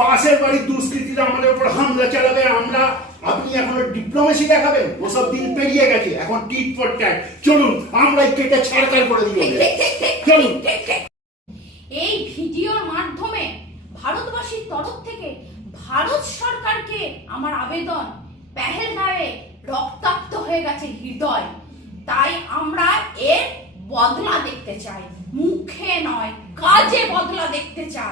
পাশের বাড়ির দুষ্কৃতীরা আমাদের উপর হামলা চালাবে, আপনি এখনো ডিপ্লোমেসি দেখাবেন? ওসব দিন পেরিয়ে গেছে, এখন টিট ফর ট্যাট। চলুন আমরাই কেটে ছাড়কার করে দিব। চলুন। এই ভিডিওর মাধ্যমে ভারতবাসীর তরফ থেকে ভারত সরকারকে আমার আবেদন, পেহেলগাঁয়ে রক্তাক্ত হয়ে গেছে হৃদয়, তাই আমরা এর বদলা দেখতে চাই, মুখে নয় কাজে বদলা দেখতে চাই।